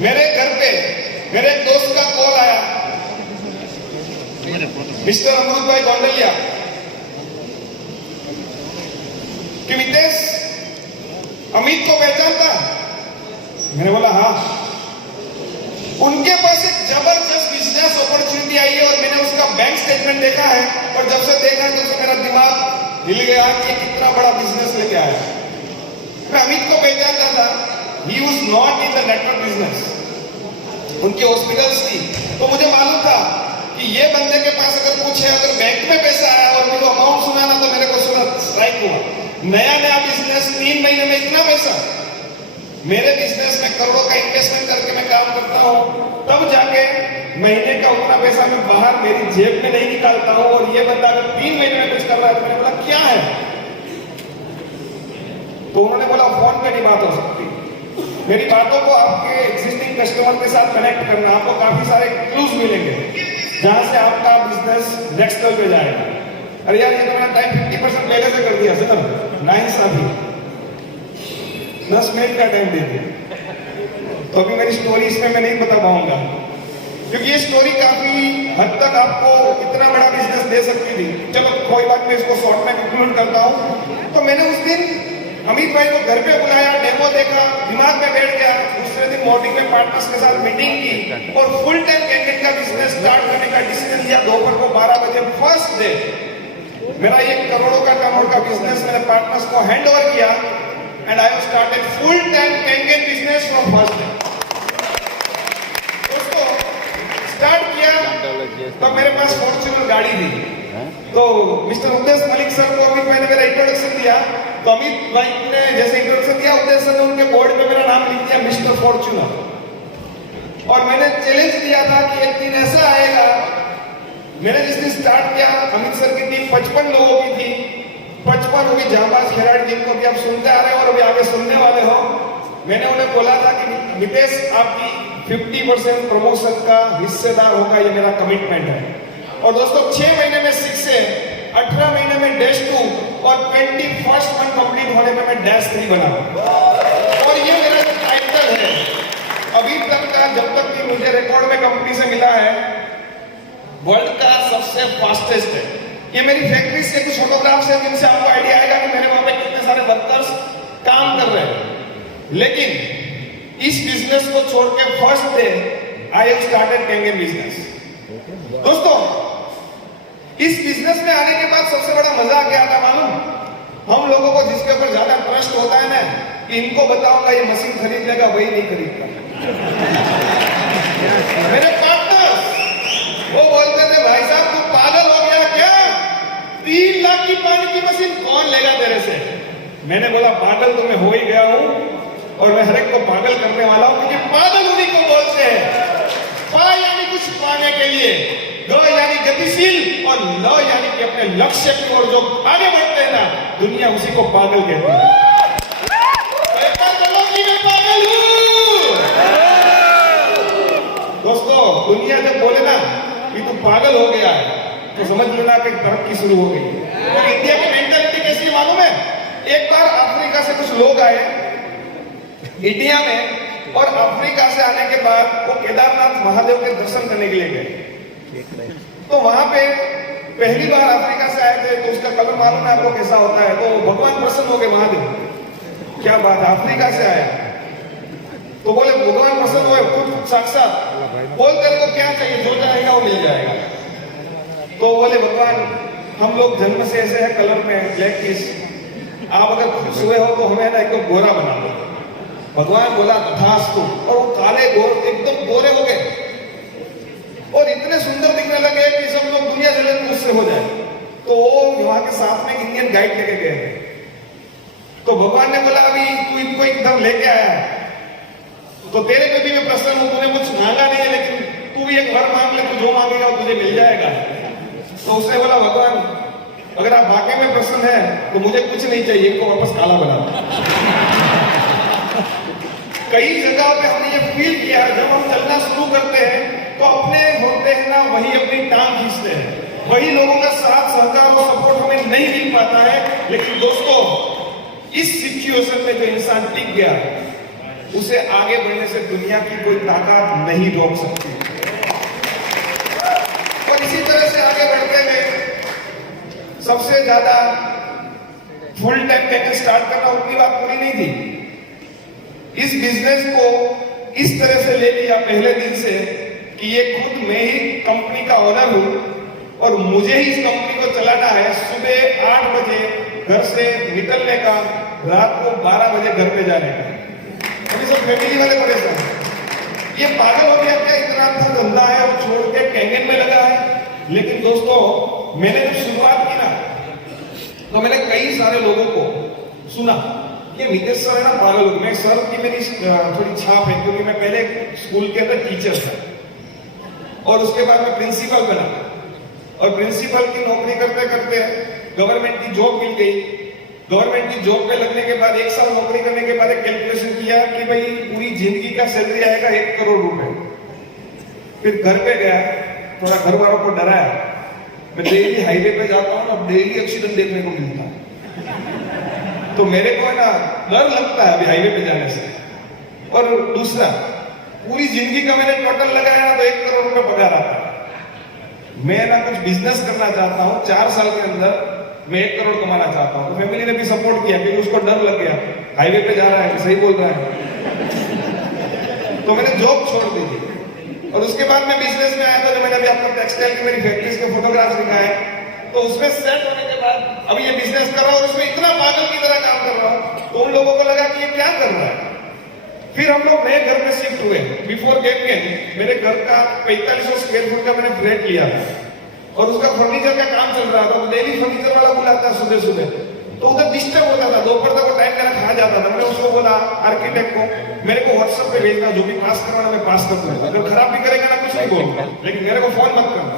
मेरे घर पे मेरे एक दोस्त का कॉल आया, मिस्टर अमृत भाई गोंडलिया, कि मितेश अमित को पहचानता? मैंने बोला हाँ। उनके पास एक जबरदस्त बिजनेस अपॉर्चुनिटी आई है और मैंने उसका बैंक स्टेटमेंट देखा है, और जब से देखा तो मेरा दिमाग हिल गया कि कितना बड़ा बिजनेस लेके आया। मैं अमित को पहचानता था, he was not in the network business, उनकी हॉस्पिटल्स थी, तो मुझे मालूम था कि ये बंदे के पास अगर कुछ है, अगर बैंक में पैसा आया और मेरे को अमाउंट सुना ना, तो मेरे को सुना स्ट्राइक हुआ। नया बिजनेस, 3 महीने में इतना पैसा। मेरे बिजनेस में करोड़ों का इन्वेस्टमेंट करके मैं काम करता हूँ, तब जाके महीने का उतना पैसा मैं बाहर मेरी जेब में नहीं निकालता हूँ, और ये बंदा अगर 3 महीने में कुछ कर रहा है तो मैंने बोला क्या है? तो उन्होंने बोला फोन पे नहीं बात हो सकती, मेरी बातों को आपके एग्जिस्टिंग कस्टमर के साथ कनेक्ट करना, आपको काफी सारे क्लूज मिलेंगे जहां से आपका बिजनेस नेक्स्ट लेवल पे जाएगा। अरे यार, ये तो मैंने टाइम 50% पहले से कर दिया सर, नहीं साथी 10 मिनट का टाइम दे दिया, तो अभी मेरी स्टोरी इसमें मैं नहीं बता पाऊंगा, क्योंकि ये स्टोरी काफी हद तक आपको इतना बड़ा बिजनेस दे सकती थी। चलो कोई बात नहीं, इसको शॉर्ट में कंक्लूड करता हूं। तो मैंने उस दिन अमित भाई को घर पे बुलाया, डेमो देखा, दिमाग में बैठ गया। दूसरे दिन मॉर्निंग में पार्टनर्स के साथ मीटिंग की और फुल टाइम कैंटीन का बिजनेस स्टार्ट करने का डिसीजन लिया। दोपहर को 12 बजे फर्स्ट डे मेरा 1 करोड़ का टर्नओवर का बिजनेस मैंने पार्टनर्स को हैंड ओवर किया, and I have started full time canteen business from first day. दोस्तों, स्टार्ट किया तब मेरे पास फॉर्च्यूनर गाड़ी थी, तो मिस्टर उद्देश मलिक सर को अमित भाई ने मेरा इंट्रोडक्शन दिया, तो अमित भाई ने जैसे इंट्रोडक्शन दिया, उद्देश सर ने उनके बोर्ड पे मेरा नाम लिख दिया मिस्टर फॉर्च्यूनर। और मैंने चैलेंज दिया था कि एक दिन ऐसा आएगा। मैंने जिस दिन स्टार्ट किया, अमित सर की टीम 55 लोगों की थी, 55 होगी जांबाज खिलाड़ी, जिनको भी आप सुनते आ रहे हो और अभी आगे सुनने वाले हो। मैंने उन्हें बोला था कि मितेश, आपकी 50% प्रमोशन का हिस्सेदार होगा, ये मेरा कमिटमेंट है। और दोस्तों, 6 महीने में 6 से 18 महीने में -2 और 21st मंथ कंप्लीट होने में मैं -3 बना। और ये मेरा टाइटल है अभी तक का, जब तक कि मुझे रिकॉर्ड में कंपनी से मिला है, वर्ल्ड का सबसे फास्टेस्ट है। ये मेरी फैक्ट्री से कुछ फोटोग्राफ्स है जिनसे आपको आइडिया आएगा कि मेरे वहां पे कितने सारे वर्कर्स काम कर रहे हैं। लेकिन इस बिजनेस को छोड़ के first day I have started Kangen business. दोस्तों, इस बिजनेस में आने के बाद सबसे बड़ा मजा क्या आता मालूम? हम लोगों को जिसके ऊपर ज्यादा ट्रस्ट होता है ना, कि इनको बताऊंगा ये मशीन खरीद लेगा, वही नहीं खरीदता। मेरे पार्टनर्स वो बोलते थे, भाई साहब तू पागल हो गया क्या? 3 लाख की पानी की मशीन कौन लेगा तेरे से? मैंने बोला पागल तो मैं हो ही गया हूं, और मैं हर एक को पागल करने वाला हूं, क्योंकि पागल उन्हीं को बोलते हैं। पा यानी कुछ पाने के लिए, ग यानी गतिशील, और ल यानी कि अपने लक्ष्य की ओर जो आगे बढ़ते हैं ना, दुनिया उसी को पागल कहती है। चलो कि मैं पागल हूं। दोस्तों, दुनिया जब बोले ना कि तू पागल हो गया है, तो समझ लेना कि तरक्की शुरू हो गई। तो इंडिया की मेंटालिटी कैसी मालूम है? एक बार अफ्रीका से कुछ लोग आए इंडिया में, और अफ्रीका से आने के बाद वो केदारनाथ महादेव के दर्शन करने के लिए गए। तो वहां पे पहली बार अफ्रीका से आए थे, तो उसका कलर मालूम है आपको कैसा होता है? तो भगवान प्रसन्न हो गए महादेव। क्या बात है, अफ्रीका से आया। तो बोले भगवान प्रसन्न हुए खुद साक्षात, बोल तेरे को क्या चाहिए, जो चाहेगा वो मिल जाएगा। तो बोले भगवान, हम लोग जन्म से ऐसे है कलर में, ब्लैक किस, आप अगर खुश हुए हो तो हमें ना एकदम गोरा बना दो। भगवान बोला तथास्तु, और वो काले गोर एकदम गोरे हो गए और इतने सुंदर दिखने लगे कि सब लोग दुनिया से उससे हो जाए। तो वो वहां के साथ में इंडियन गाइड लेके गए। तो भगवान ने बोला अभी तू इनको एकदम लेके आया है, तो तेरे पे भी मैं प्रसन्न हूं, तूने कुछ मांगा नहीं है, लेकिन तू भी एक वर मांग ले, तू जो मांगेगा वो तुझे मिल जाएगा। तो उसने बोला भगवान, अगर आप वाकई में प्रसन्न है तो मुझे कुछ नहीं चाहिए, इनको वापस काला बना दो। कई जगह पे हमने ये फील किया, जब हम चलना शुरू करते हैं तो अपने होते हैं ना, वही अपनी टांग खींचते हैं, वही लोगों का साथ सहकार और सपोर्ट हमें नहीं मिल पाता है। लेकिन दोस्तों, इस सिचुएशन में जो इंसान टिक गया, उसे आगे बढ़ने से दुनिया की कोई ताकत नहीं रोक सकती। और इसी तरह से आगे बढ़ते हुए सबसे ज्यादा फुल टाइम कैसे स्टार्ट करना, उतनी बात पूरी नहीं थी। इस बिजनेस को इस तरह से ले लिया पहले दिन से कि ये खुद मैं ही कंपनी का ओनर हूं और मुझे ही इस कंपनी को चलाना है। सुबह 8 बजे घर से निकलने का, रात को 12 बजे घर पे जाने का। अभी सब फैमिली वाले परेशान, ये पागल हो गया क्या, इतना अच्छा धंधा है और छोड़ के कैंगन में लगा है। लेकिन दोस्तों, मैंने जब शुरुआत की ना, तो मैंने कई सारे लोगों को सुना कि नितेश सर है ना पागल हो गए। मैं सर की मेरी थोड़ी छाप है, क्योंकि मैं पहले स्कूल के अंदर टीचर था और उसके बाद मैं प्रिंसिपल बना, और प्रिंसिपल की नौकरी करते करते गवर्नमेंट की जॉब मिल गई। गवर्नमेंट की जॉब पे लगने के बाद 1 साल नौकरी करने के बाद एक कैलकुलेशन किया कि भाई पूरी जिंदगी का सैलरी आएगा 1 करोड़ रुपए। फिर घर पे गया, थोड़ा घर वालों को डराया। मैं डेली हाईवे पे जाता हूँ ना, डेली एक्सीडेंट देखने को मिलता है, तो मेरे को ना डर लगता है अभी हाईवे पे जाने से। और दूसरा, पूरी जिंदगी का मैंने टोटल लगाया तो 1 करोड़ रुपए पगार आता है। मैं ना कुछ बिजनेस करना चाहता हूँ, 4 साल के अंदर मैं 1 करोड़ कमाना चाहता हूँ। तो फैमिली ने भी सपोर्ट किया, क्योंकि उसको डर लग गया हाईवे पे जा रहा है, सही बोल रहा है। तो मैंने जॉब छोड़ दी थी और उसके बाद मैं बिजनेस में आया। तो जो मैंने अभी आपको टेक्सटाइल की मेरी फैक्ट्रीज के फोटोग्राफ्स दिखाए, तो उसमें सेट होने के बाद अभी ये बिजनेस कर रहा हूँ और उसमें इतना पागल की तरह काम कर रहा हूँ, तो उन लोगों को लगा कि ये क्या कर रहा है। फिर हम लोग नए घर में शिफ्ट हुए। बिफोर गेट मेरे घर का 4500 स्क्वायर फुट का मैंने फ्लैट लिया था और उसका फर्नीचर का काम चल रहा था। तो डेली फर्नीचर वाला बुलाता सुबह सुबह, तो उधर डिस्टर्ब होता था, दोपहर तक वो टाइम मेरा खा जाता था। मैंने उसको बोला आर्किटेक्ट को, मेरे को व्हाट्सएप पे भेजना, जो भी पास करवाना मैं पास कर दूंगा, अगर खराब भी करेगा ना कुछ नहीं बोलूंगा, लेकिन मेरे को फोन मत करना,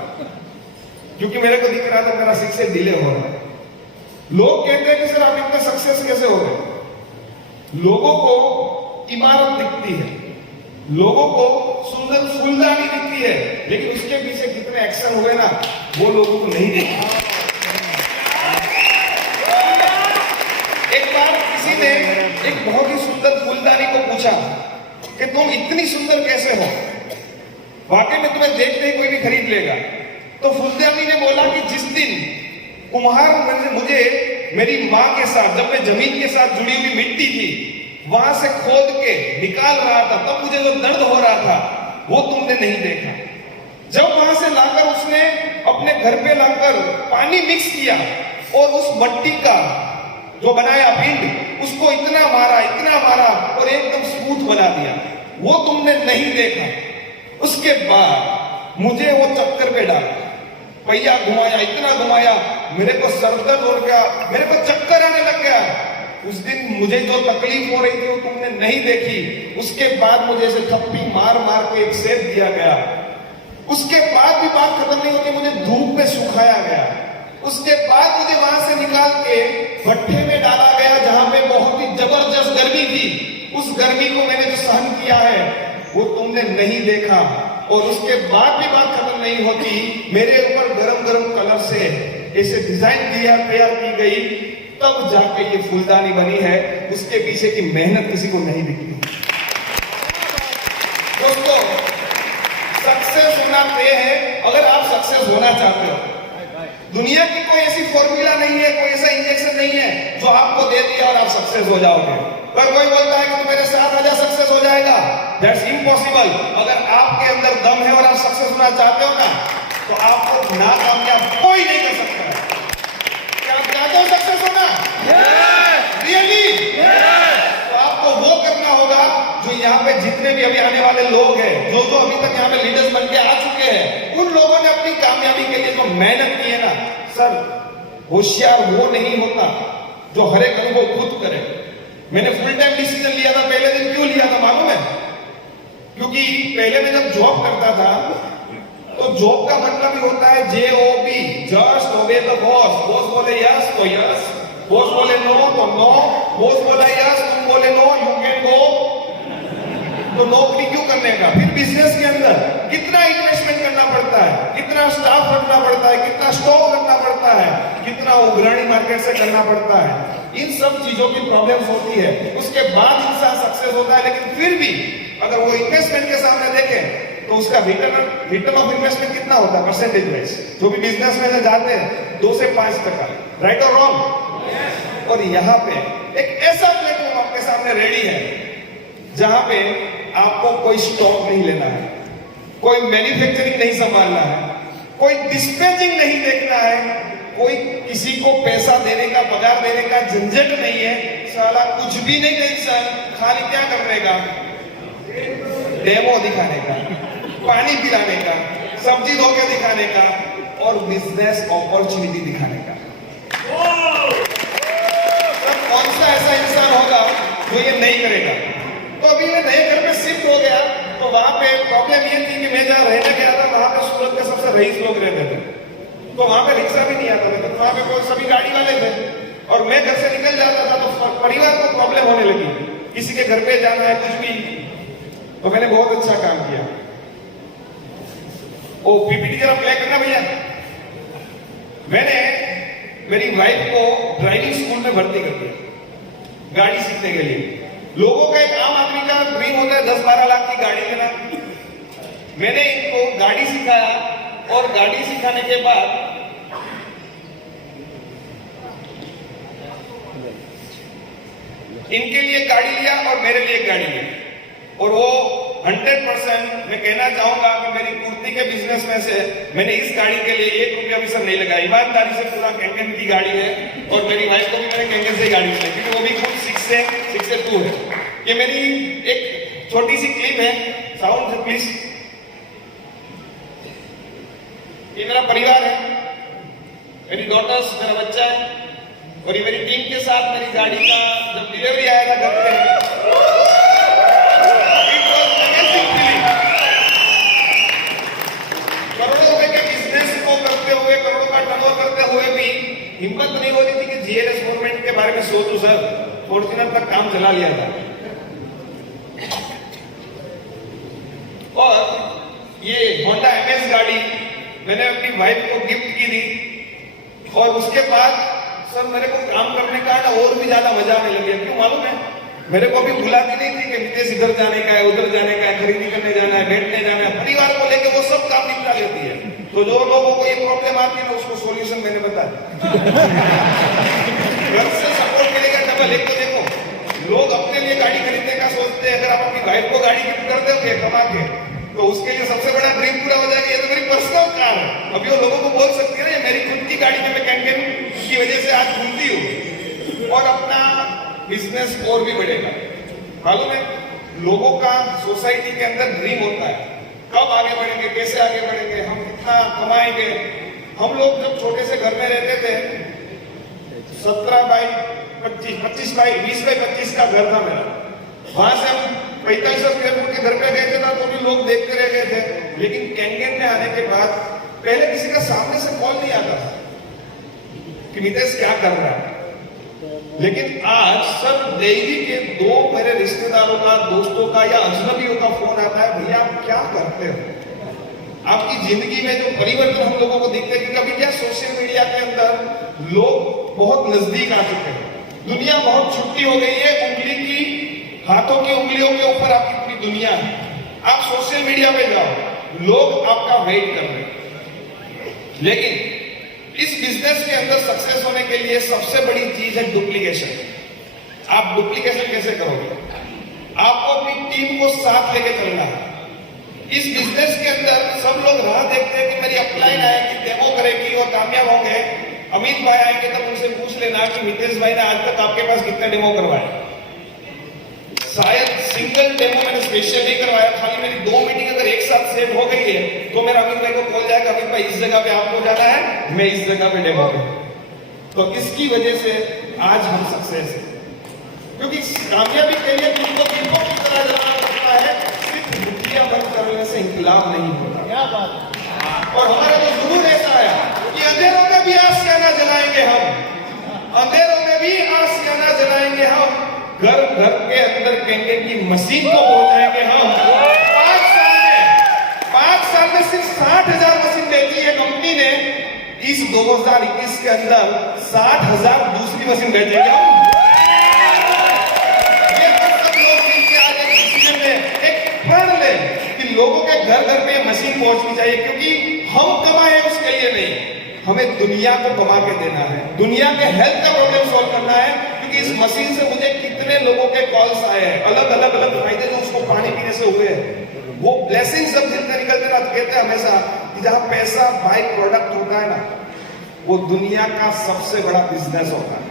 क्योंकि मेरे को दिख रहा था मेरा सक्सेस डिले हो रहा है। लोग कहते हैं कि सर आप इतने सक्सेस कैसे हो गए। लोगों को इमारत दिखती है, लोगों को सुंदर फूलदानी दिखती है, लेकिन उसके पीछे कितने एक्शन हुए ना, वो लोगों को नहीं दिखता। एक बार किसी ने एक बहुत ही सुंदर फूलदानी को पूछा कि तुम इतनी सुंदर कैसे हो, वाकई में तुम्हें देखते ही कोई भी खरीद लेगा। तो फूलदानी ने बोला कि जिस दिन कुम्हार मुझे मेरी माँ के साथ, जब मैं जमीन के साथ जुड़ी हुई मिट्टी थी वहां से खोद के निकाल रहा था, तब मुझे जो दर्द हो रहा था वो तुमने नहीं देखा। जब वहां से लाकर उसने अपने घर पे लाकर पानी मिक्स किया और उस मट्टी का जो बनाया पिंड, उसको इतना मारा और एकदम स्मूथ बना दिया, वो तुमने नहीं देखा। उसके बाद मुझे वो चक्कर पे डाला, पहिया घुमाया, इतना घुमाया, मेरे को सर दर्द हो गया, मेरे को चक्कर आने लग गया। उस दिन मुझे जो तकलीफ हो रही थी वो तुमने नहीं देखी। उसके बाद मुझे ऐसे थप्पी मार मार के एक सेब दिया गया। उसके बाद भी बात खत्म नहीं होती, मुझे धूप में सुखाया गया। उसके बाद मुझे वहां से निकाल के भट्ठे में डाला गया, जहां पे बहुत ही जबरदस्त गर्मी थी। उस गर्मी को मैंने जो सहन किया है वो तुमने नहीं देखा। और उसके बाद भी बात खत्म नहीं होती, मेरे ऊपर गरम गरम कलर से ऐसे डिजाइन तैयार की गई, तब जाके ये फूलदानी बनी है। उसके पीछे की मेहनत किसी को नहीं दिखती। दोस्तों, सक्सेस होना तय है। अगर आप सक्सेस होना चाहते हो, दुनिया की कोई ऐसी फॉर्मूला नहीं है, कोई ऐसा इंजेक्शन नहीं है जो आपको दे दिया और आप सक्सेस हो जाओगे। पर कोई बोलता है कि मेरे साथ आजा सक्सेस हो जाएगा, दैट्स इम्पॉसिबल। अगर आपके अंदर दम है और आप सक्सेस होना चाहते हो ना, तो आपको नाकामयाब कोई नहीं कर सकता है। क्या आप चाहते हो सक्सेस होना? रियली? तो आपको वो करना होगा जो यहाँ पे जितने भी अभी आने वाले लोग हैं, जो अभी तक यहाँ पे लीडर्स बन के आ चुके हैं, उन लोगों ने अपनी कामयाबी के लिए जो मेहनत की है ना, सर होशियार वो नहीं होता जो हर एक अनुभव खुद करे। मैंने फुल टाइम डिसीजन लिया था, पहले दिन क्यों लिया था मालूम है? क्योंकि पहले मैं जब जॉब करता था तो जॉब का मतलब ही होता है JOB, just obey the boss. Boss बोले यस तो यस, बॉस बोले नो तो नो, बॉस बोला यस, तुम बोले नो, यू कैन गो। तो नौकरी क्यों करने का? फिर बिजनेस के अंदर कितना इन्वेस्टमेंट करना पड़ता है, कितना स्टाफ रखना पड़ता है, कितना स्टॉक रखना पड़ता है, कितना उग्रणी मार्केट से करना पड़ता है। इन सब चीजों की प्रॉब्लम्स होती है, उसके बाद इंसान सक्सेस होता है। लेकिन फिर भी अगर वो इन्वेस्टमेंट के सामने देखे तो उसका रिटर्न ऑफ इन्वेस्टमेंट कितना होता है परसेंटेज वाइज? जो भी बिजनेस में जाते हैं 2 से 5%, राइट और रॉन्ग? और यहाँ पे एक ऐसा प्लेटफॉर्म आपके सामने रेडी है जहां पे आपको कोई स्टॉक नहीं लेना है, कोई मैन्युफैक्चरिंग नहीं संभालना है, कोई डिस्पैचिंग नहीं देखना है, कोई किसी को पैसा देने का, पगार देने का झंझट नहीं है। साला कुछ भी नहीं टेंशन, खाली क्या करने का? डेमो दिखाने का, पानी पिलाने का, सब्जी धो के दिखाने का और बिजनेस अपॉर्चुनिटी दिखाने का। कौन सा ऐसा इंसान होगा जो ये नहीं करेगा? तो अभी मैं नए घर में शिफ्ट हो गया तो वहां पे प्रॉब्लम ये थी कि मैं जहाँ रहने गया था वहां पे सूरत के सबसे रईस लोग रहते थे, तो वहां पे रिक्शा भी नहीं आता था, तो वहां पे कोई सभी गाड़ी वाले थे और मैं घर से निकल जाता था तो परिवार को प्रॉब्लम होने लगी, किसी के घर पे जाना है कुछ भी। तो मैंने बहुत अच्छा काम किया। ओ पीपीटी जरा प्ले करना भैया। मैंने मेरी वाइफ को ड्राइविंग स्कूल में भर्ती कर दिया गाड़ी सीखने के लिए। लोगों का, एक आम आदमी का ड्रीम होता है 10-12 लाख की गाड़ी लेना। मैंने इनको गाड़ी सिखाया और गाड़ी सिखाने के बाद इनके लिए गाड़ी लिया और मेरे लिए गाड़ी लिया। और वो 100% मैं कहना चाहूंगा कि मेरी कुर्ती के बिजनेस में से मैंने इस गाड़ी के लिए 1 रुपया भी सर नहीं लगाया। ईमानदारी से पूरा कैंगन की गाड़ी है और मेरी वाइफ को भी मैंने कैंगन से ही गाड़ी दी क्योंकि वो भी खुद 6 से 2 है। ये मेरी एक छोटी सी क्लिप है, साउंड प्लीज। ये मेरा परिवार है, मेरी डॉटर्स, मेरा बच्चा है और ये मेरी टीम के साथ मेरी गाड़ी का जब डिलीवरी आया था घर पे, करोड़ों रुपए के बिजनेस को करते हुए, करोड़ों का टर्नओवर करते हुए भी हिम्मत नहीं हो रही थी कि जीएलएस गवर्नमेंट के बारे में सोचूं। सर फॉर्च्यूनर तक काम चला लिया था और ये होंडा एमएस गाड़ी मैंने अपनी वाइफ को गिफ्ट की थी। और उसके बाद सर मेरे को काम करने का ना और भी ज्यादा मजा आने लग गया। क्यों मालूम है? मेरे को भी बुलाती नहीं थी कि विदेश इधर जाने का है, उधर जाने का है, खरीदी करने जाना है, बैठने जाना है, परिवार को लेके वो सब काम निपटा लेती है। तो जो लोगों को ये प्रॉब्लम आती है ना उसको सॉल्यूशन मैंने बताया। घर से सपोर्ट मिलेगा डबल। एक तो देखो लोग अपने लिए गाड़ी खरीदने का सोचते हैं, अगर आप अपनी वाइफ को गाड़ी गिफ्ट कर दोगे कमा के तो उसके लिए सबसे बड़ा ड्रीम पूरा हो जाएगा। ये तो मेरी पर्सनल कार है। अभी वो लोगों को बोल सकती है ना ये मेरी खुद की गाड़ी में मैं कैंपेन की वजह से आज घूमती हूँ और अपना बिजनेस और भी बढ़ेगा। मालूम है लोगों का सोसाइटी के अंदर ड्रीम होता है कब आगे बढ़ेंगे, कैसे आगे बढ़ेंगे, हम कितना कमाएंगे। हम लोग जब छोटे से घर में रहते थे 17 बाई 25, 25 बाई 20 बाई 25 का घर था मेरा। वहां से हम 45 स्क्वायर फुट के घर पे गए थे ना तो भी लोग देखते रह गए थे। लेकिन कैंगन में आने के बाद पहले किसी का सामने से कॉल नहीं आता था कि नितेश क्या कर रहा है। लेकिन आज सर डेली के 2 मेरे रिश्तेदारों का, दोस्तों का या अजनबियों का फोन आता है, भैया आप क्या करते हो। आपकी जिंदगी में जो परिवर्तन हम लोगों को दिखते हैं, क्योंकि अभी क्या सोशल मीडिया के अंदर लोग बहुत नजदीक आ चुके हैं। दुनिया बहुत छुट्टी हो गई है, उंगली की, हाथों की उंगलियों के ऊपर आपकी पूरी दुनिया है। आप सोशल मीडिया पे जाओ, लोग आपका वेट कर रहे हैं। लेकिन इस बिजनेस के अंदर सक्सेस होने के लिए सबसे बड़ी चीज है डुप्लीकेशन। आप डुप्लीकेशन कैसे करोगे? आपको अपनी टीम को साथ लेके चलना है। इस बिजनेस के अंदर सब लोग राह देखते हैं कि मेरी अपलाइन आएगी, डेमो करेगी और कामयाब होंगे। अमित भाई आएंगे तब उनसे पूछ लेना कि नितेश भाई ने आज तक आपके पास कितने डेमो करवाए। शायद सिंगल डेमो मैंने स्पेशल नहीं करवाया, खाली मेरी 2 मीटिंग अगर एक साथ सेट हो गई है तो मेरा अमित भाई को कॉल जाएगा, अमित भाई इस जगह पे आपको जाना है, मैं इस जगह पे डेमो पे। तो इसकी वजह से आज हम सक्सेस हैं, क्योंकि कामयाबी के लिए तुमको दीपों की तरह जलाना पड़ता है, सिर्फ मुठ्ठियां बंद करने से इंकलाब नहीं होता। क्या बात। और हमारा तो जरूर ऐसा है कि अंधेरों में भी आशियाना जलाएंगे हम, अंधेरों में भी आशियाना जलाएंगे हम, घर घर के अंदर कैंगन की मशीन को पहुंचाएंगे हम। 5 साल में सिर्फ 60,000 मशीन बेची है कंपनी ने। इस 2021 के अंदर 60,000 दूसरी मशीन बेचेंगे हम। ये हम सब लोग मिलकर आज एक डिसीजन में एक प्रण ले कि लोगों के घर घर पे मशीन पहुंचनी चाहिए, क्योंकि हम कमाए उसके लिए नहीं, हमें दुनिया को कमा के देना है, दुनिया के हेल्थ का प्रॉब्लम सॉल्व करना है। क्योंकि इस मशीन से मुझे कितने लोगों के कॉल्स आए हैं, अलग अलग अलग फायदे जो उसको पानी पीने से हुए हैं, वो ब्लेसिंग सब जितने निकलते ना, कहते हैं हमेशा कि जहां पैसा बाई प्रोडक्ट होता है ना, वो दुनिया का सबसे बड़ा बिजनेस होता है।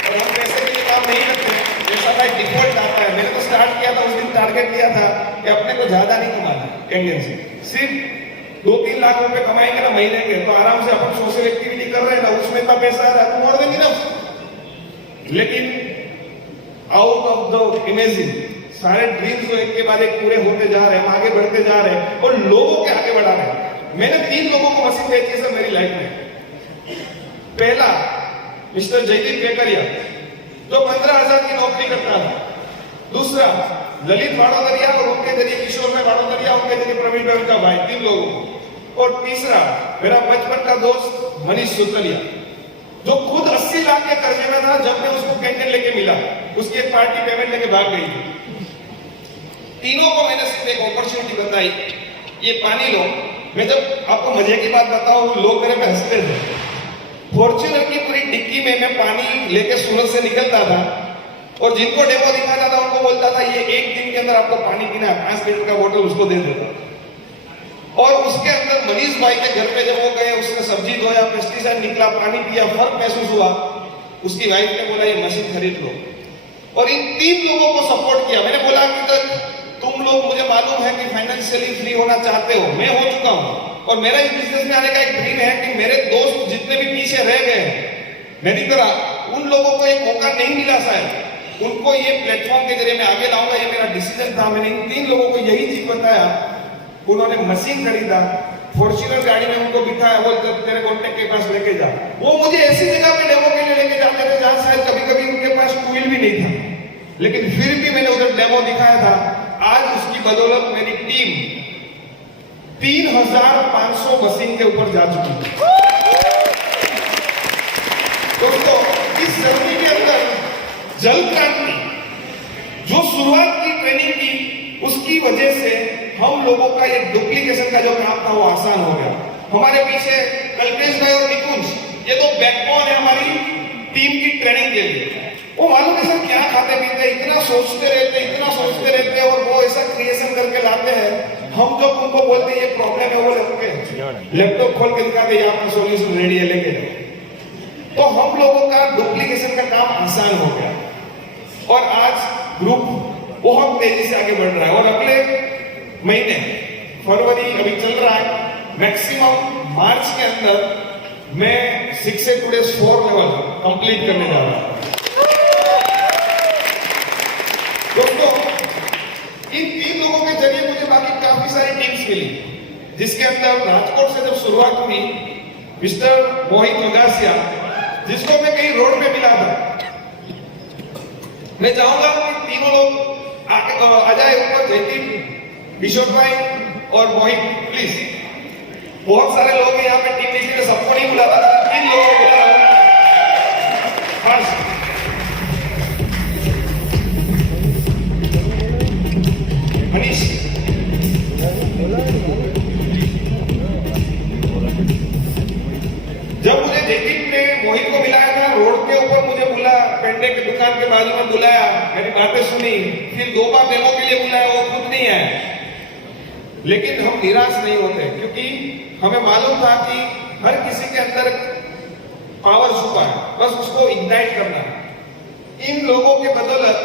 और हम पैसे के लिए काम नहीं करते, जैसा भाई डिफॉल्ट आता है। मैंने तो स्टार्ट किया था, उस दिन टारगेट लिया था कि अपने को ज्यादा नहीं कमाना इंडियन से, सिर्फ 2-3 लाख रुपए कमाएंगे ना महीने के, तो आराम से अपन सोशल एक्टिविटी कर रहे हैं ना, उसमें इतना पैसा आ रहा है तो मोड़ देंगे ना। लेकिन आउट ऑफ द इमेजिन सारे ड्रीम्स जो एक के बाद एक पूरे होते जा रहे हैं, हम आगे बढ़ते जा रहे हैं और लोगों के आगे बढ़ा रहे हैं। मैंने 3 लोगों को मशीन बेची है मेरी लाइफ में। पहला मिस्टर जयदीप केकरिया जो 15,000 की नौकरी करता था। दूसरा ललित वाडोदरिया और उनके जरिए किशोर में वाडोदरिया, उनके जरिए प्रवीण भाई उनका भाई, 3 लोगों। और तीसरा मेरा बचपन का दोस्त मनीष सुतलिया जो खुद 80 लाख के कर्जे में था जब मैं उसको कैंटीन लेके मिला, उसकी एक पार्टी पेमेंट लेके भाग गई। तीनों को मैंने सिर्फ एक अपॉर्चुनिटी बताई, ये पानी लो। मैं जब आपको मजे की बात बताऊं, लोग मेरे पे हंसते थे। फॉर्च्यूनर की पूरी डिक्की में मैं पानी लेके सूरत से निकलता था और जिनको डेपो दिखाता था उनको बोलता था ये 1 दिन के अंदर आपको पानी पीना है, 5 लीटर का बोतल उसको दे देता। और उसके अंदर मनीष भाई के घर पे जब वो गए, उसने सब्जी धोया, पेस्टिसाइड निकला, पानी पिया, फर्क महसूस हुआ। उसकी वाइफ ने बोला ये मशीन खरीद लो। और इन 3 लोगों को सपोर्ट किया। मैंने बोला कि तक तुम लोग मुझे मालूम है कि फाइनेंशियली फ्री होना चाहते हो, मैं हो चुका हूं और मेरा इस बिजनेस में आने का एक ड्रीम है कि मेरे दोस्त जितने भी पीछे रह गए मेरी तरह, उन लोगों को एक मौका नहीं मिला शायद, उनको ये प्लेटफॉर्म के जरिए मैं आगे लाऊंगा। ये मेरा डिसीजन था। मैंने इन 3 लोगों को यही चीज बताया। उन्होंने मशीन खरीदा, फॉर्च्यूनर गाड़ी में उनको बिठाया, बोलते तेरे कॉन्टेक्ट के पास लेके जा। वो मुझे ऐसी जगह पे डेमो के लिए लेके जाते थे जहां शायद कभी कभी उनके पास व्हील भी नहीं था, लेकिन फिर भी मैंने उधर डेमो दिखाया था। आज उसकी बदौलत मेरी टीम 3,500 मशीन के ऊपर जा चुकी है। दोस्तों इस जर्नी के अंदर जल क्रांति जो शुरुआत की ट्रेनिंग की, उसकी वजह से हम लोगों का ये डुप्लीकेशन का जो काम था वो आसान हो गया। हमारे पीछे कल्पेश भाई और निकुंज, ये तो बैकबोन है हमारी टीम की ट्रेनिंग के लिए। वो मालूम है सर क्या खाते पीते, इतना सोचते रहते और वो ऐसा क्रिएशन करके लाते हैं। हम जब उनको बोलते हैं ये प्रॉब्लम है, वो लगते लैपटॉप खोल के दिखाते हैं आपका सॉल्यूशन रेडी है, लेके। तो हम लोगों का डुप्लीकेशन का काम आसान हो गया और आज ग्रुप बहुत तेजी से आगे बढ़ रहा है। और अगले महीने फरवरी अभी चल रहा है, मैक्सिमम मार्च के अंदर मैं 6 से 2 days 4 लेवल कंप्लीट करने जा रहा हूं। दोस्तों इन 3 लोगों के जरिए मुझे बाकी काफी सारी टीम्स मिली, जिसके अंदर राजकोट से जब शुरुआत हुई, मिस्टर मोहित मगासिया जिसको मैं कहीं रोड पे मिला था, मैं चाहूंगा कि तीनों लोग आ जाए ऊपर, जयदीप, किशोर भाई और मोहित प्लीज। बहुत सारे लोग हैं यहाँ पे टीम देखने में, सबको नहीं बुलाता, 3 लोगों को बुला रहा हूं। मनीष, जब मुझे जयदीप ने मोहित को मिलाया था रोड के ऊपर, मुझे बुला, पेंडे की दुकान के बाजू में बुलाया, मेरी बातें सुनी, फिर 2 बार डेमो के लिए बुलाया, वो खुद नहीं आया। लेकिन हम निराश नहीं होते, क्योंकि हमें मालूम था कि हर किसी के अंदर पावर छुपा है, बस उसको इग्नाइट करना है। इन लोगों के बदौलत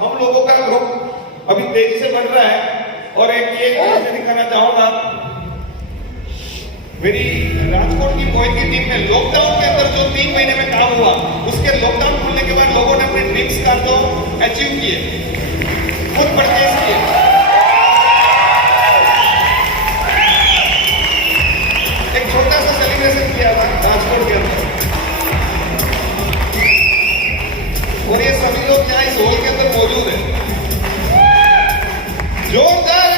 हम लोगों का ग्रुप अभी तेजी से बढ़ रहा है। और एक ये मैं दिखाना चाहूंगा, मेरी राजकोट की मोहित की टीम में लॉकडाउन के अंदर जो 3 महीने में काम हुआ, उसके लॉकडाउन खुलने के बाद लोगों ने अपने ड्रीम्स का तो अचीव किए, खुद परचेज किए। एक छोटा सा सेलिब्रेशन किया था राजकोट के अंदर, और ये सभी लोग यहाँ इस हॉल के अंदर मौजूद है। जोरदार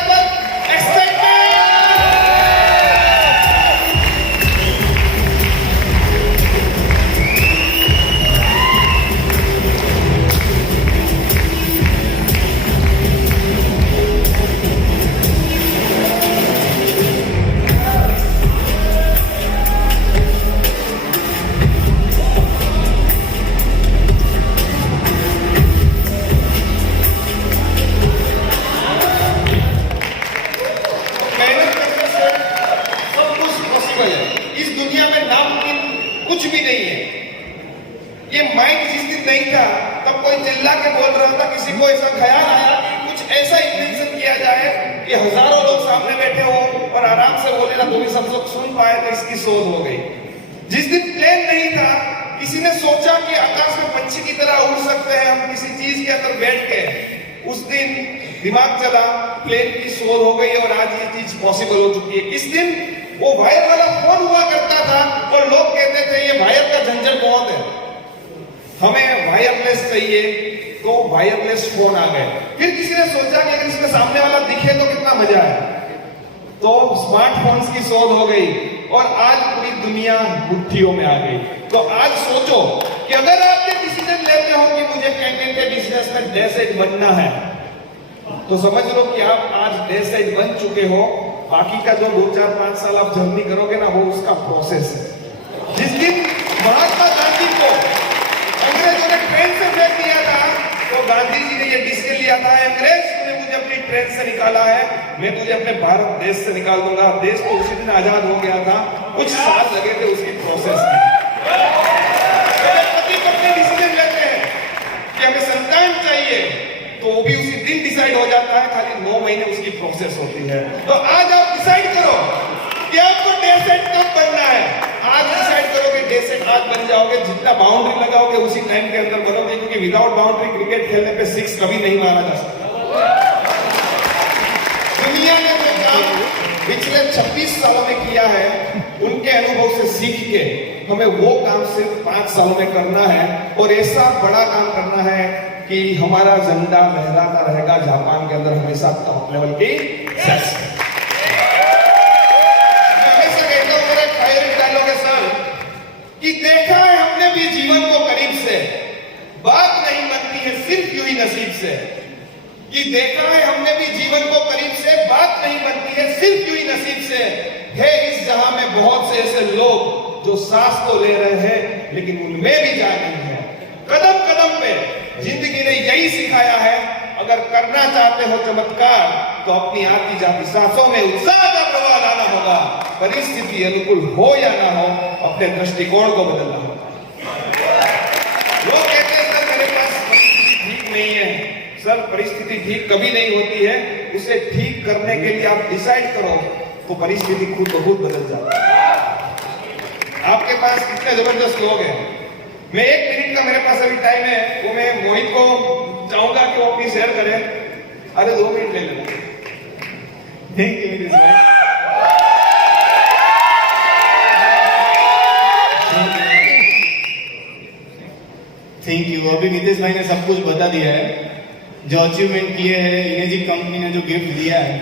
विकसित नहीं था, तब कोई चिल्ला के बोल रहा था, किसी को ऐसा ख्याल आया कि कुछ ऐसा इन्वेंशन किया जाए कि हजारों लोग सामने बैठे हो और आराम से बोले ना, तो भी सब लोग सुन पाए, तो इसकी शोध हो गई। जिस दिन प्लेन नहीं था, किसी ने सोचा कि आकाश में पंछी की तरह उड़ सकते हैं हम किसी चीज के अंदर बैठ के, उस दिन दिमाग चला, प्लेन की शोध हो गई और आज ये चीज पॉसिबल हो चुकी है। किस दिन वो वायर वाला फोन हुआ करता था और लोग कहते थे ये वायर का झंझट बहुत है, हमें वायरलेस चाहिए, तो वायरलेस फोन आ गए। फिर किसी ने सोचा कि अगर इसमें सामने वाला दिखे तो कितना मजा है, तो स्मार्टफोन्स की शोध हो गई और आज पूरी दुनिया मुट्ठियों में आ गई। तो आज सोचो कि अगर आप ये डिसीजन लेते हो कि मुझे कैंटीन के बिजनेस में डेसेट बनना है, तो समझ लो कि आप आज डेसेट बन चुके हो। बाकी का जो 2-4-5 साल आप जर्नी करोगे ना, वो उसका प्रोसेस है। जिस दिन महात्मा गांधी को अंग्रेजों ने ट्रेन से फेंक दिया था, तो गांधी जी ने ये डिसीजन लिया था, अंग्रेज तूने मुझे अपनी ट्रेन से निकाला है, मैं तुझे अपने भारत देश से निकाल दूंगा। देश तो उसी दिन आजाद हो गया था, कुछ साल लगे थे उसकी प्रोसेस में। पति पत्नी डिसीजन लेते हैं कि हमें संतान चाहिए, तो वो भी उसी दिन डिसाइड हो जाता है, खाली 9 महीने उसकी प्रोसेस होती है। तो आज आप डिसाइड करो कि आपको डेसेट कब बनना है। आज डिसाइड करो कि डेसेट आज बन जाओगे, जितना बाउंड्री लगाओगे उसी टाइम के अंदर बनोगे, क्योंकि विदाउट बाउंड्री क्रिकेट खेलने पे 6 कभी नहीं मारा जा सकता। दुनिया ने जो काम पिछले 26 सालों में किया है, उनके अनुभव से सीख के हमें वो काम सिर्फ 5 सालों में करना है, और ऐसा बड़ा काम करना है कि हमारा झंडा लहराता रहेगा जापान के अंदर हमेशा टॉप लेवल की सक्सेस। मैं हमेशा कहता हूं, मेरा फेवरेट डायलॉग है सर, कि देखा है हमने भी जीवन को करीब से, बात नहीं बनती है सिर्फ यूं ही नसीब से। कि देखा है हमने भी जीवन को करीब से, बात नहीं बनती है सिर्फ यूं ही नसीब से। है इस जहां में बहुत से ऐसे लोग जो सांस तो ले रहे हैं लेकिन उनमें भी जान नहीं है। कदम कदम पे जिंदगी ने यही सिखाया है, अगर करना चाहते हो चमत्कार, तो अपनी आती जाती सांसों में उत्साह का प्रवाह लाना होगा। परिस्थिति अनुकूल हो या ना हो, अपने दृष्टिकोण को बदलना होगा। लोग कहते हैं सर मेरे पास परिस्थिति ठीक नहीं है। सर परिस्थिति ठीक कभी नहीं होती है, उसे ठीक करने के लिए आप डिसाइड करो, तो परिस्थिति खुद ब खुद बदल जाती है। आपके पास कितने जबरदस्त लोग हैं। मैं 1 मिनट का मेरे पास अभी टाइम है, वो मैं मोहित को चाहूंगा कि वो अपनी शेयर करें। अरे 2 मिनट ले लेना। Thank you thank you. अभी नितेश भाई ने सब कुछ बता दिया है, जो अचीवमेंट किए हैं। इनेजिक कंपनी ने जो गिफ्ट दिया है,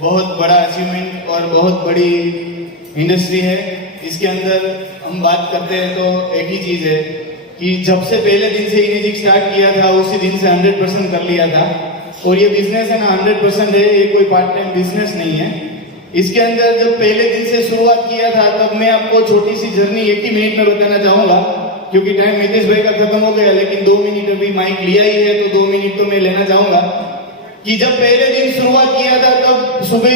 बहुत बड़ा अचीवमेंट और बहुत बड़ी इंडस्ट्री है। इसके अंदर हम बात करते हैं तो एक ही चीज है कि जब से पहले दिन से इनेजिक स्टार्ट किया था, उसी दिन से 100% कर लिया था। और ये बिजनेस है ना 100% है, ये कोई पार्ट टाइम बिजनेस नहीं है। इसके अंदर जब पहले दिन से शुरुआत किया था, तब मैं आपको छोटी सी जर्नी 1 ही मिनट में बताना चाहूंगा, क्योंकि टाइम नितेश भाई का खत्म हो गया। लेकिन 2 मिनट अभी माइक लिया ही है, तो 2 मिनट तो मैं लेना चाहूंगा। कि जब पहले दिन शुरुआत किया था, तब सुबह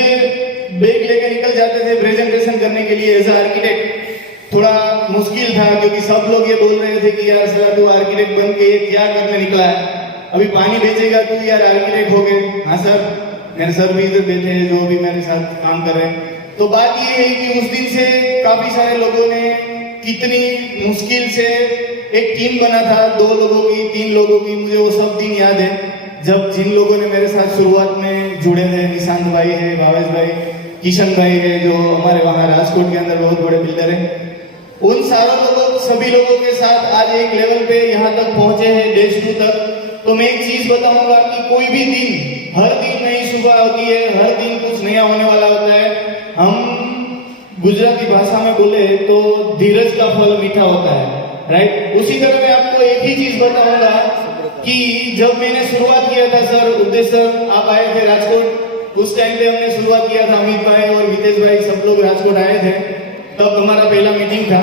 बैग लेकर निकल जाते थे प्रेजेंटेशन करने के लिए एज अ आर्किटेक्ट। थोड़ा मुश्किल था, क्योंकि सब लोग ये बोल रहे थे कि यार सर तू आर्किटेक्ट बन के क्या करने निकला है, अभी पानी बेचेगा तू, यार आर्किटेक्ट हो गए। हाँ सर, मेरे सर भी इधर बैठे हैं जो भी मेरे साथ काम कर रहे हैं। तो बात ये है कि उस दिन से काफी सारे लोगों ने कितनी मुश्किल से एक टीम बना था, 2 लोगों की, 3 लोगों की, मुझे वो सब दिन याद है जब जिन लोगों ने मेरे साथ शुरुआत में जुड़े थे। निशांत भाई है, भावेश भाई, किशन भाई है, जो हमारे वहाँ राजकोट के अंदर बहुत बड़े बिल्डर हैं। उन सारों लोगों, सभी लोगों के साथ आज एक लेवल पे यहाँ तक पहुंचे हैं, डेज 2 तक। तो मैं एक चीज बताऊंगा कि कोई भी दिन, हर दिन नई सुबह होती है, हर दिन कुछ नया होने वाला होता है। हम गुजराती भाषा में बोले तो धीरज का फल मीठा होता है, राइट। उसी तरह मैं आपको एक ही चीज बताऊंगा कि जब मैंने शुरुआत किया था, सर उद्देश्य सर आप आए थे राजकोट, उस टाइम पे हमने शुरुआत किया था, अमित भाई और वितेश भाई सब लोग राजकोट आए थे, तब हमारा पहला मीटिंग था।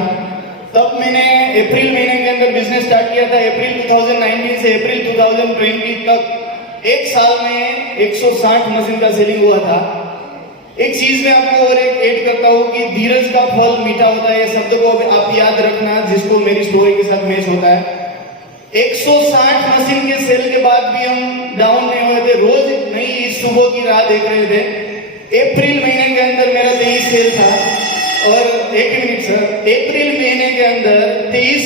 तब मैंने अप्रैल महीने के अंदर बिजनेस स्टार्ट किया था। अप्रैल 2019 से अप्रैल 2020 तक 1 साल में 160 मशीन का सेलिंग हुआ था। एक चीज मैं आपको और एक ऐड करता हूँ कि धीरज का फल मीठा होता है, ये शब्द को आप याद रखना, जिसको मेरी स्टोरी के साथ मैच होता है। 160 मशीन के सेल के बाद भी हम डाउन नहीं हुए थे। रोज नई सुबह की राह देख रहे थे। अप्रैल महीने के अंदर मेरा 23 सेल था और एक मिनट सर, अप्रैल महीने के अंदर 23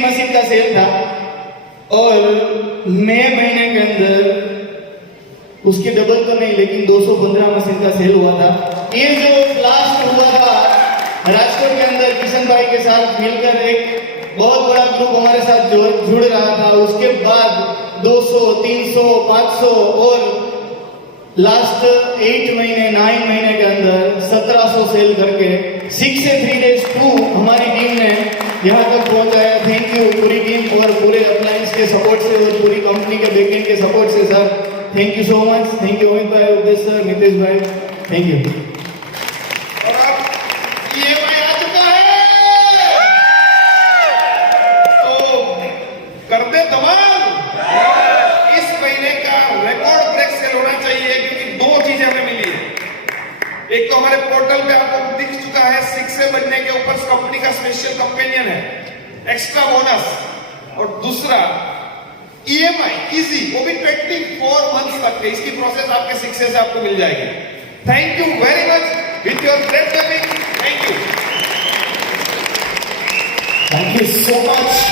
मशीन का सेल था और मई महीने के अंदर उसके डबल तो नहीं लेकिन 215 मशीन का सेल हुआ था। ये जो ब्लास्ट हुआ था राजकोट के अंदर, किशन भाई के साथ मिलकर एक बहुत बड़ा ग्रुप हमारे साथ जुड़ रहा था। उसके बाद 200, 300, 500 और लास्ट 9 महीने के अंदर 1700 सेल करके 6 से 3 days 2 हमारी टीम ने यहाँ तक पहुँचाया। थैंक यू पूरी टीम और पूरे अप्लायंस के सपोर्ट से और पूरी कंपनी के बैकएंड के सपोर्ट से sir. Thank you so much. Thank you Amit भाई, उदेश सर, नितेश भाई, थैंक यू। और अब EMI आ चुका है तो कर दे धमाल। इस महीने का रिकॉर्ड ब्रेक सेल होना चाहिए क्योंकि 2 चीजें हमें मिली है। एक तो हमारे पोर्टल पे आपको दिख चुका है 6 से बनने के ऊपर कंपनी का स्पेशल कंपेनियन है, एक्स्ट्रा बोनस। और दूसरा EMI इजी, वो भी 24 मंथ्स तक है। इसकी प्रोसेस आपके 6 से आपको मिल जाएगी। Thank you very much with your great learning. Thank you Thank you so much.